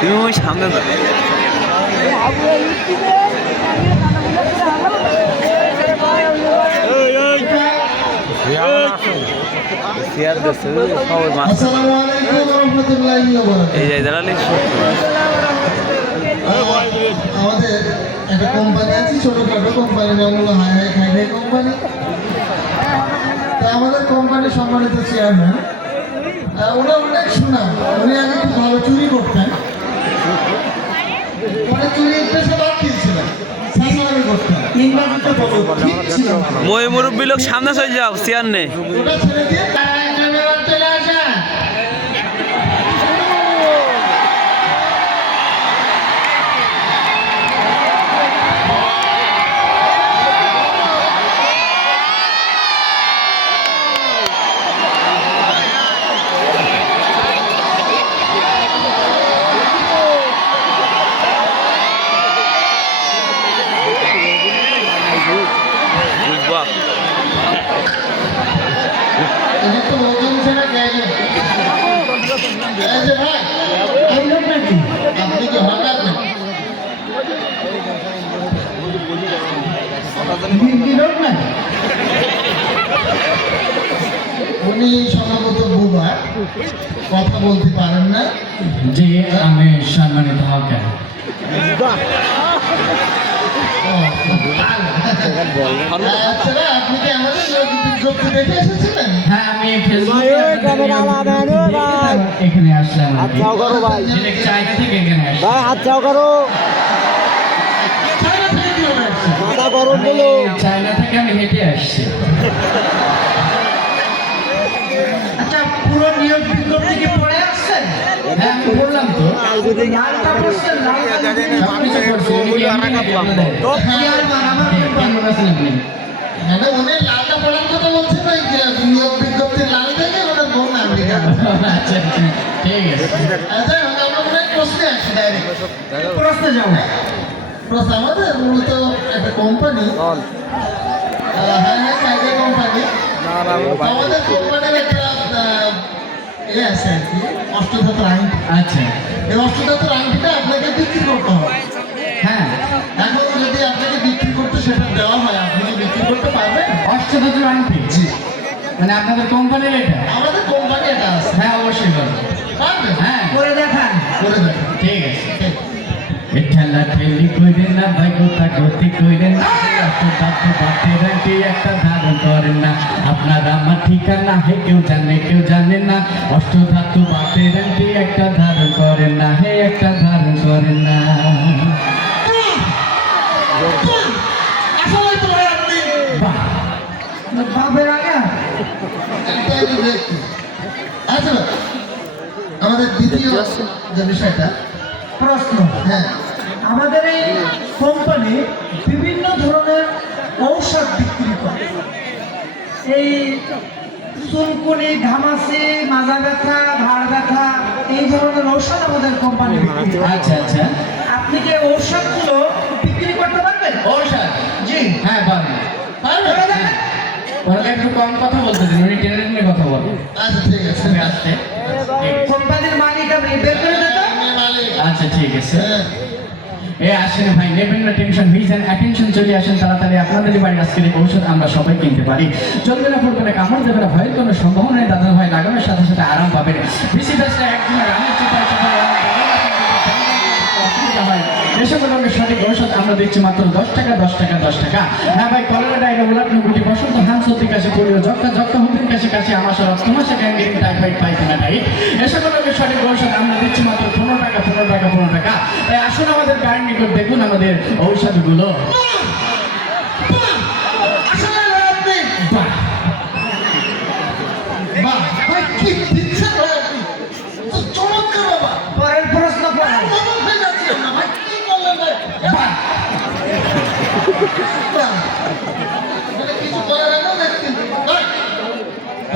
তুমি ওই সামনে আমাদের একটা কোম্পানি আছে, ছোটখাটো কোম্পানি, নাম হলো হাই হাই খাই খাই কোম্পানি। তা আমাদের কোম্পানির সম্মানিত চেয়ারম্যান, ওরা অনেক সুনাম। উনি আগে খুব ভালো চুরি করতেন, পরে চুরি উদ্দেশ্যে বাদ দিয়েছিলেন, সাসারামি করতেন। মই মুরব্বী লোক সামনে চলে যাও, চেয়ার নেই। ওটা ছেড়ে দিয়ে চলে আসা। উনি সম্ভবত বুবা, কথা বলতে পারেন না। জি, আমি সম্মানিত হকেন। আপনি কি আমাদের বিজ্ঞপ্তি দেখে এসেছিলেন? হ্যাঁ, আমি এখানে আসলাম। চাইনা থেকে এখানে চাইনা থেকে আমি হেঁটে আসছি। আচ্ছা, পুরো নিয়োগ বিজ্ঞপ্তি কি পড়ে আসছেন? হ্যাঁ, আমি বললাম তো। উনি লালটা পড়ার কথা বলছেন, ওই নিয়োগ বিজ্ঞপ্তি লাল থেকে ওনার বোন আমেরিকা। আচ্ছা, ঠিক আছে। আচ্ছা, আমরা মনে হয় প্রশ্নে আসি, ডাইরেক্ট প্রশ্নে যাবো। প্রশ্ন আমাদের মূলত একটা কোম্পানি, হ্যাঁ হ্যাঁ কাজের কোম্পানি। আমাদের কোম্পানির একটা এ আছে আর কি, অষ্টধাতুর আংটি। আচ্ছা, এই অষ্টধাতুর আংটিটা আপনাকে বিক্রি করতে হবে। হ্যাঁ, এখন যদি আপনাকে বিক্রি করতে সেটা দেওয়া হয়, আপনি কি বিক্রি করতে পারবেন? অষ্টধাতুর আংটি? জি। মানে আপনাদের কোম্পানির এটা? আমাদের কোম্পানি এটা আছে। হ্যাঁ, অবশ্যই পারবেন। পারবেন? হ্যাঁ, করে দেখান। করে দেখান। ঠিক আছে। ঠেলা ঠেলি কইরেন না ভাই, গোতা গতি কইরেন না, বাতেরাটি একটা ধারণ করেন না। আপনার আমার ঠিকানা হে কেউ জানে না। অষ্টধাতু বাতেরাটি একটা ধারণ করেন না, হে একটা ধারণ করেন না। আসলে তো ভাই আপনি বাপের আগে আচ্ছা, আমাদের দ্বিতীয় যে বিষয়টা প্রশ্ন। হ্যাঁ, আমাদের এই কোম্পানি বিভিন্ন ধরনের ঔষধ বিক্রি করে। এই চুলকুনি, ঘামাচি, মাজা ব্যথা, ঘাড় ব্যথা, এই ধরনের ঔষধ আমাদের কোম্পানি বিক্রি করে। আচ্ছা আচ্ছা, আপনি কি ঔষধগুলো বিক্রি করতে পারবেন? ঔষধ? জি। হ্যাঁ, পারবেন। পারবেন? ওনাকে একটু কম কথা বলতে দিন, উনি টেনে টেনে কথা বলেন। আচ্ছা, ঠিক আছে। আসতে কোম্পানির মালিক আপনি বের করে দেন। আচ্ছা, ঠিক আছে। আসেন ভাই, নেবেন না টেনশন, ভিজন অ্যাটেনশন, চলে আসেন তাড়াতাড়ি। আপনাদের বাড়ি আজকের এই ঔষধ আমরা সবাই কিনতে পারি। চলবে না, পড়বে না, কামড় দেবে না, ভয়ের কোনো সম্ভাবনা নেই। দাদা ভাই লাগানোর সাথে সাথে আরাম পাবেন। বেশি ব্যস্ত একদিনের রামের চিন্তা হয়। এসব রঙের সঠিক ঔষধ আমরা দিচ্ছি মাত্র 10 টাকা, 10 টাকা, 10 টাকা। হ্যাঁ ভাই, কলেরা, ডায়রিয়া, উলাটনি, গুটি, বসন্ত, হাম, সর্দি, কাশি, পোলিও, যক্ষা, হুপির কাশি, আমাশয়, রক্তমাশা, গ্যাংগ্রিন, টাইফয়েড, পায়খানা, টাইট, এসব রঙের সঠিক ঔষধ আমরা দিচ্ছি মাত্র 15 টাকা, 15 টাকা, 15 টাকা। তাই আসুন আমাদের গাড়ির নিকট, দেখুন আমাদের ঔষধগুলো। বাহ, মানে কিছু করার আগেও দেখতে বাহ।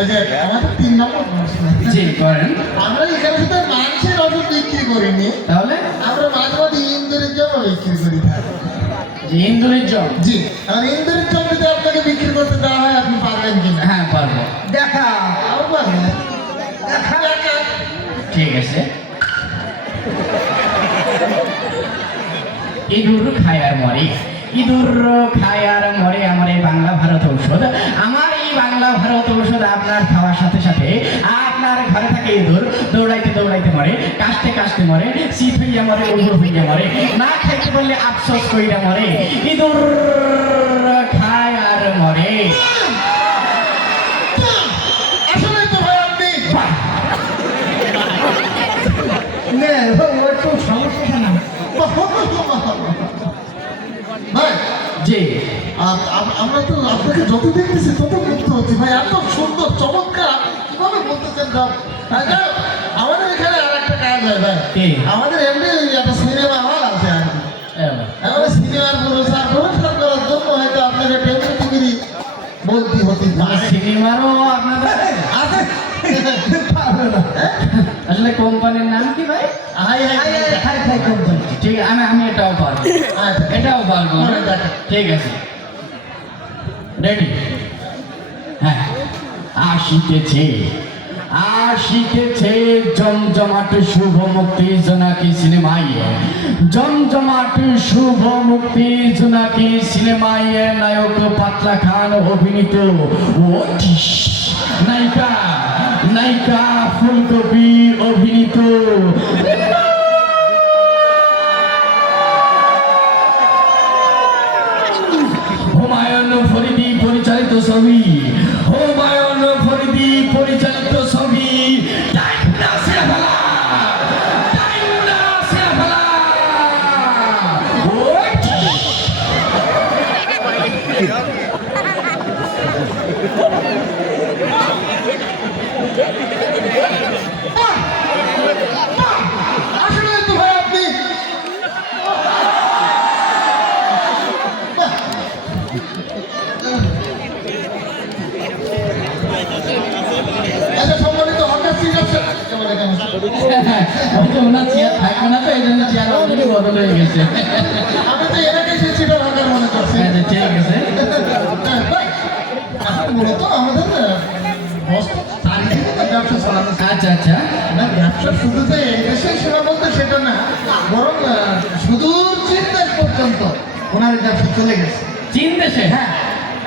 এই যে আমাদের 3 নম্বর প্রশ্ন। জি করেন। আমরা এখানে শুধু মাংসের ওষুধ বিক্রি করিনি, তাহলে আমরা মাঝে মাঝে ইন্দুরের জন্য বিক্রি করি থাকি। যে ইন্দুরের জল। জি, আর ইন্দুরের জন্য যদি আপনাকে বিক্রি করতে দেওয়া হয় আপনি পারবেন কিনা? হ্যাঁ পারবো। দেখা আরো পারবেন দেখা দেখা। ঠিক আছে। ইঁদুর খায় আর মরে, ইঁদুর খায় আর মরে আমার এই বাংলা ভারত ঔষধ। আমার এই বাংলা ভারত ঔষধ আপনার খাওয়ার সাথে সাথে আপনার ঘরে থাকে ইঁদুর দৌড়াইতে দৌড়াইতে মরে, কাশতে কাশতে মরে, শীত হইয়া মরে, উল্টো হইয়া মরে, না খাইতে বললে আফসোস কইরা মরে, ইঁদুর খায় আর মরে। আসলে তো ভাই আপনি নে ওর তো সমস্যা না ভাই। জি আমরা তো আপনাকে যত দেখতেছি তত মুক্ত হচ্ছি ভাই, এত সুন্দর চমৎকার আপনি কিভাবে বলতেছেন সব। আমাদের এখানে আর একটা কাজ হয় ভাই, কি? আমাদের এমনি একটা সিনেমা হল আছে আর কি। আমাদের সিনেমার প্রচার করার জন্য হয়তো আপনাকে টেবিল টিকিরি বলতে হতে পারে। সিনেমারও আপনাদের আছে পারবে না। আসলে কোম্পানির নাম কি ভাই? High high high high company. ঠিক আছে, আমি এটাও পারবো, আচ্ছা এটাও পারবো। ঠিক আছে, রেডি? হ্যাঁ, আসিতেছে আসিতেছে জমজমাট শুভ মুক্তি জোনাকি সিনেমায়, জমজমাট শুভ মুক্তি জোনাকি সিনেমায় নায়ক পাতলা খান অভিনীত ওটিশ, নায়িকা নায়িকা ফুলকপি অভিনীত হুমায়ুন ফরিদি পরিচালিত ছবি, হুমায়ুন ফরিদি পরিচালিত ছবি টাইম না ছেড়ে ফেলা, টাইম না ছেড়ে ফেলা। আসলে তো ভাই আপনি আচ্ছা সম্মানিত হঠাৎ ঠিক আছে ওই তো ওনার চেয়ার থাকবে না, তো এই জন্য চেয়ার অলরেডি বদল হয়ে গেছে। আমি তো এলাকায় সেই ছিল ভাঙার মনে করছি। আচ্ছা ঠিক আছে। মূলত আমাদের বস্তা চারিদিকে তো ব্যবসা চালানো। আচ্ছা আচ্ছা, না ব্যবসা শুধু যে এই দেশে সেবা বলতে সেটা না, বরং সুদূর চীন দেশ পর্যন্ত ওনার ব্যবসা চলে গেছে। চীন দেশে? হ্যাঁ,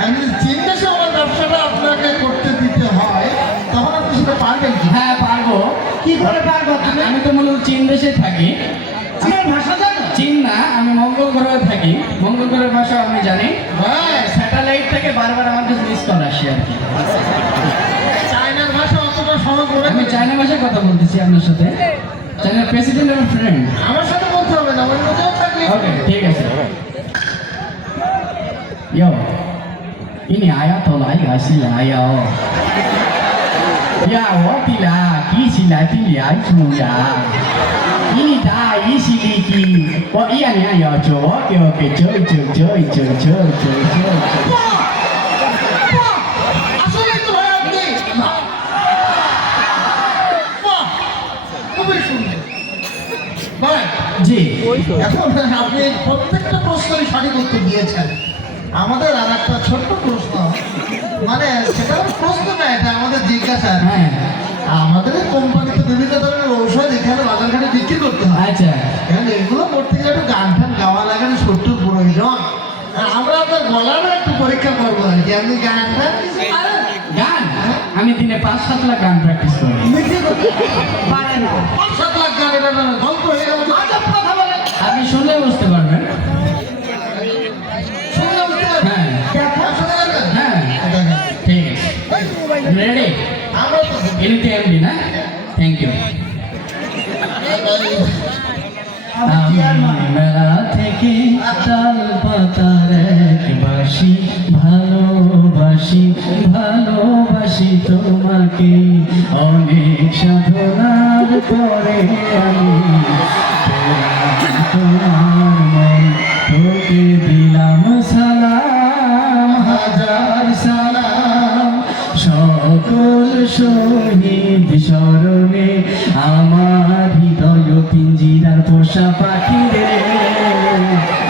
আমি যদি চীন দেশে আমার ব্যবসাটা আপনাকে করতে দিতে হয় তখন আপনি সেটা পারবেন কি? হ্যাঁ পারবো। কি করে পারবো তুমি? আমি তো মূলত চীন দেশে থাকি। চীনের ভাষা জানো? চীন না, আমি মঙ্গল গ্রহে থাকি, মঙ্গল গ্রহের ভাষা আমি জানি। হ্যাঁ, স্যাটেলাইট থেকে বারবার আমার কাছে মিস কল আসে আর কি। চায়নার ভাষা অতটা সহজ হবে আমি চায়না ভাষায় কথা বলতেছি আপনার সাথে। চায়নার প্রেসিডেন্ট আমার ফ্রেন্ড। আমার সাথে বলতে হবে না, আমার মধ্যেও থাকলে ওকে ঠিক আছে। Yo, ini ayah tolak ya sila ya. Ya, 我比啦，一起来比呀，什么呀？ini dah isi lagi. 我一样要做，给我给做。আসলেই তো ভাই আপনি বাহ, খুবই সুন্দর ভাই। জি, এখন আপনি প্রত্যেকটা প্রশ্নেরই সঠিক উত্তর দিয়েছেন। আমাদের আর একটা ছোট্ট প্রশ্ন, মানে সেটা হলো প্রশ্ন না, এটা আমাদের জিজ্ঞাসা। হ্যাঁ, আমাদের কোম্পানিতে বিভিন্ন ধরনের ঔষধ এখানে বাজারঘাটে বিক্রি করতে হয়। আচ্ছা। এখন এগুলো করতে গেলে একটু গান টান গাওয়া লাগে না, সত্যি প্রয়োজন। আমরা আপনার গলারও একটু পরীক্ষা করবো আর কি, আপনি গান টান কিছু পারেন? গান আমি দিনে 5-7 লাখ গান প্র্যাকটিস করি। মিথ্যে কথা পারেন না। 5-7 লাখ গান, এটা না গল্প হয়ে গেল। আজব কথা বলেন। আপনি শুনলে বুঝতে পারবেন। শুনলে বুঝতে পারবেন? হ্যাঁ ব্যাখ্যা শুনতে পারবেন? হ্যাঁ, দেখেন, ঠিক আছে। রেডি? আমরা তো এনিতে এমডি না? Thank you. আমি মেলা থেকে তাল পাতার এক বাসি, ভালোবাসি তোমাকে, অনেক সাধনার পরে আমি পেলাম তোমার মন, তোকে দিলাম সালাম। সকল শহীদ স্মরণে আমার হৃদয় পিঞ্জিরার পোষা পাখি রে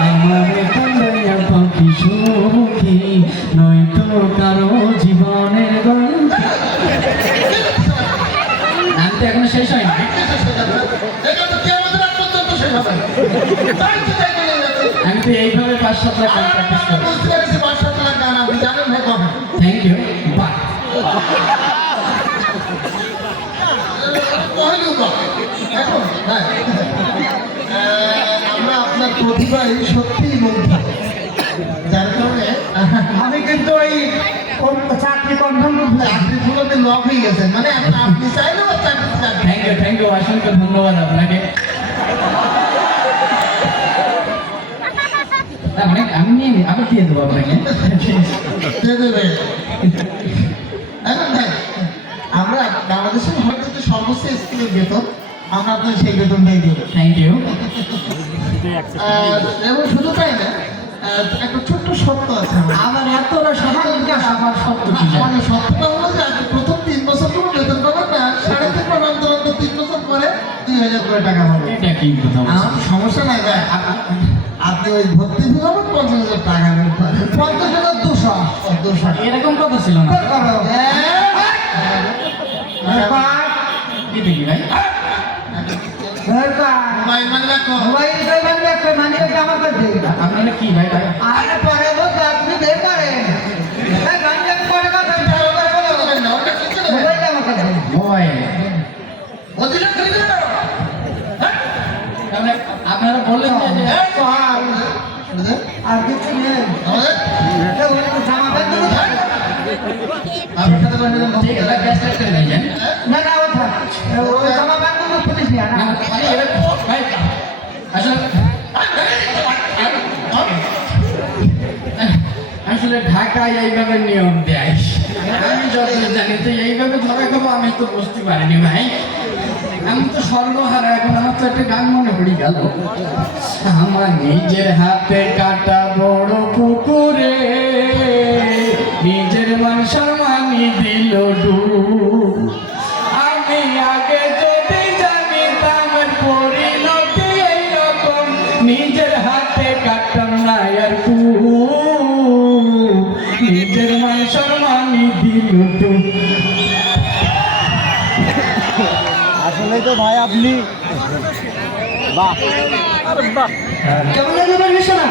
আমার কান্দাইয়া পাখি সুখী নয়তো কারো জীবনের গল্প নাম তো এখনো শেষ হয়নি আমি তো এইভাবে 5-7 লাখ টাকা প্র্যাকটিস করি বুঝতে পেরেছি 5-7 লাখ গান আপনি জানেন ভাই কবে থ্যাংক ইউ বাই পহেলু কবে এখন হ্যাঁ আমরা আপনার প্রতিভায় সত্যিই মুগ্ধ যার কারণে আমি কিন্তু এই চাকরি কনফার্ম করলাম চাকরি ফুলতে লক হয়ে গেছেন মানে আপনি চাইলে বা চাকরি থ্যাংক ইউ অসংখ্য ধন্যবাদ আপনাকে মানে আমি আবার দিয়ে দেবো আপনাকে দিয়ে দেবে এখন ভাই আমরা বাংলাদেশের হয়তো সর্বোচ্চ স্কুলের বেতন আমরা আপনার সেই বেতনটাই দেবো থ্যাংক ইউ এবং শুধু তাই না একটা ছোট্ট সত্য আছে আমার এতটা সতর্ক আমার সত্য কি জানেন? আমাদের সত্যটা হলো যে আপনি প্রথম 3 বছর কোনো বেতন পাবেন না 3.5 মাস অন্তর অন্তর 3 বছর পরে 2,000 করে টাকা পাবেন এটা কি কথা বলছেন? আমার সমস্যা নাই ভাই আপনি ওই ভর্তি ফি পাবেন 50,000 টাকা পাবেন 50,200 এরকম কথা ছিল না কি দেখি ভাই মোবাইল মানে দেখো আপনারা কি ভাই ভাই মোবাইল তাহলে আপনারা বললেন যে আর কিছু নেই জামা প্যান্ট আপনার সাথে বন্ধু ঠিক আছে গ্যাস করে নিয়ে যান না না ওঠা ওই জামা প্যান্ট তো পুলিশ নিয়ে না, না মানে এবার ভাই আসলে আসলে ঢাকায় এইভাবে নিয়ম দেয় আমি যত জানি তো এইভাবে ধরা খাবো আমি তো বুঝতে পারিনি ভাই আমি তো সর্বহারা এখন আমার তো একটা গান মনে পড়ে গেল আমার নিজের হাতে কাটা বড় পুকুরে নিজের মান সম্মানি দিল ডুব আমি আগে যদি জানিতাম পরিণতি এইরকম নিজের হাতে কাটতাম না আর নিজের মান সম্মানি দিল ডুব আসলে তো ভাই আপনি বাহ কেমন লাগলো বিষয় না